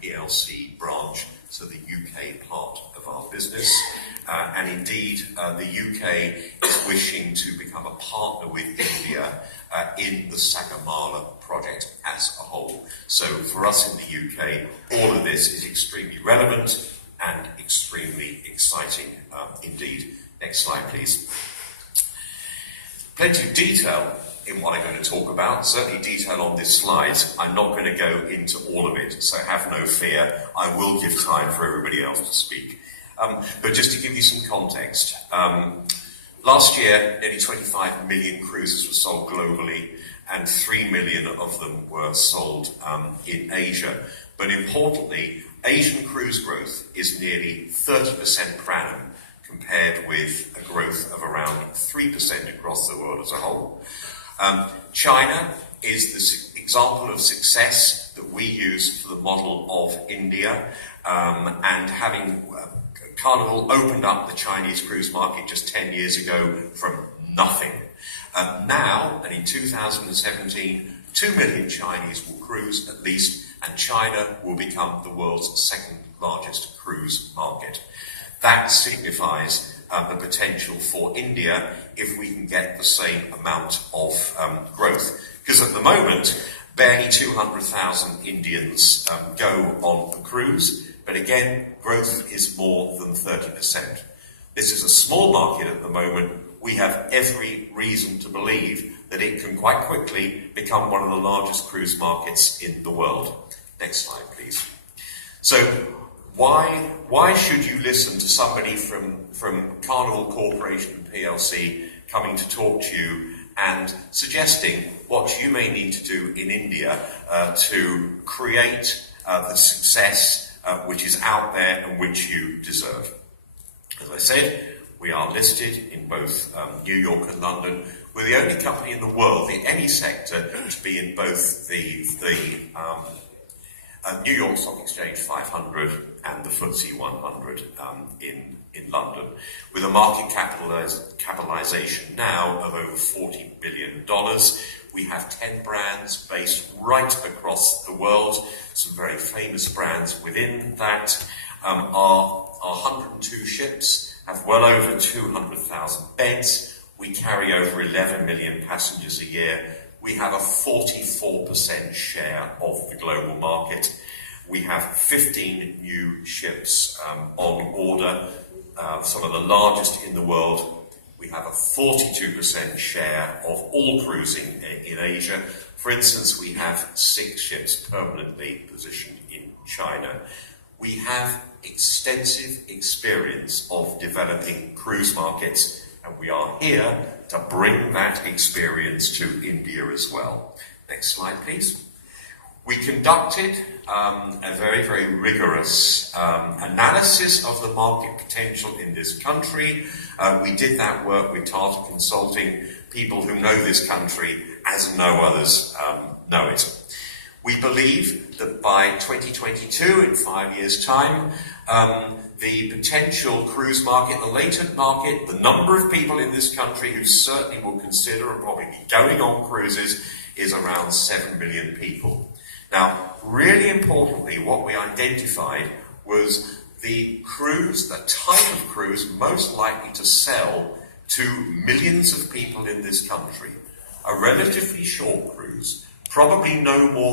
PLC branch, so the UK part of our business. And indeed, the UK is wishing to become a partner with India in the Sagamala project as a whole. So for us in the UK, all of this is extremely relevant and extremely exciting indeed. Next slide, please. Plenty of detail in what I'm going to talk about, certainly detail on this slide. I'm not going to go into all of it, so have no fear. I will give time for everybody else to speak. But just to give you some context, last year nearly 25 million cruises were sold globally, and 3 million of them were sold in Asia. But importantly, Asian cruise growth is nearly 30% per annum, compared with a growth of around 3% across the world as a whole. China is the example of success that we use for the model of India, and having Carnival opened up the Chinese cruise market just 10 years ago from nothing. Now, and in 2017, 2 million Chinese will cruise at least, and China will become the world's second largest cruise market. That signifies the potential for India if we can get the same amount of growth. Because at the moment, barely 200,000 Indians go on a cruise, but again, growth is more than 30%. This is a small market at the moment. We have every reason to believe that it can quite quickly become one of the largest cruise markets in the world. Next slide, please. So, why should you listen to somebody from Carnival Corporation PLC coming to talk to you and suggesting what you may need to do in India to create the success which is out there and which you deserve? As I said, we are listed in both New York and London. We're the only company in the world, in any sector, to be in both the New York Stock Exchange 500 and the FTSE 100 in London, with a market capitalization now of over $40 billion. We have 10 brands based right across the world, some very famous brands within that. Our 102 ships have well over 200,000 beds. We carry over 11 million passengers a year. We have a 44% share of the global market. We have 15 new ships on order, some of the largest in the world. We have a 42% share of all cruising in Asia. For instance, we have 6 ships permanently positioned in China. We have extensive experience of developing cruise markets, and we are here to bring that experience to India as well. Next slide, please. We conducted a very, very rigorous analysis of the market potential in this country. We did that work with Tata Consulting, people who know this country as no others know it. We believe that by 2022, in 5 years' time, the potential cruise market, the latent market, the number of people in this country who certainly will consider and probably be going on cruises is around 7 million people. Now, really importantly, what we identified was the cruise, the type of cruise most likely to sell to millions of people in this country. A relatively short cruise, probably no more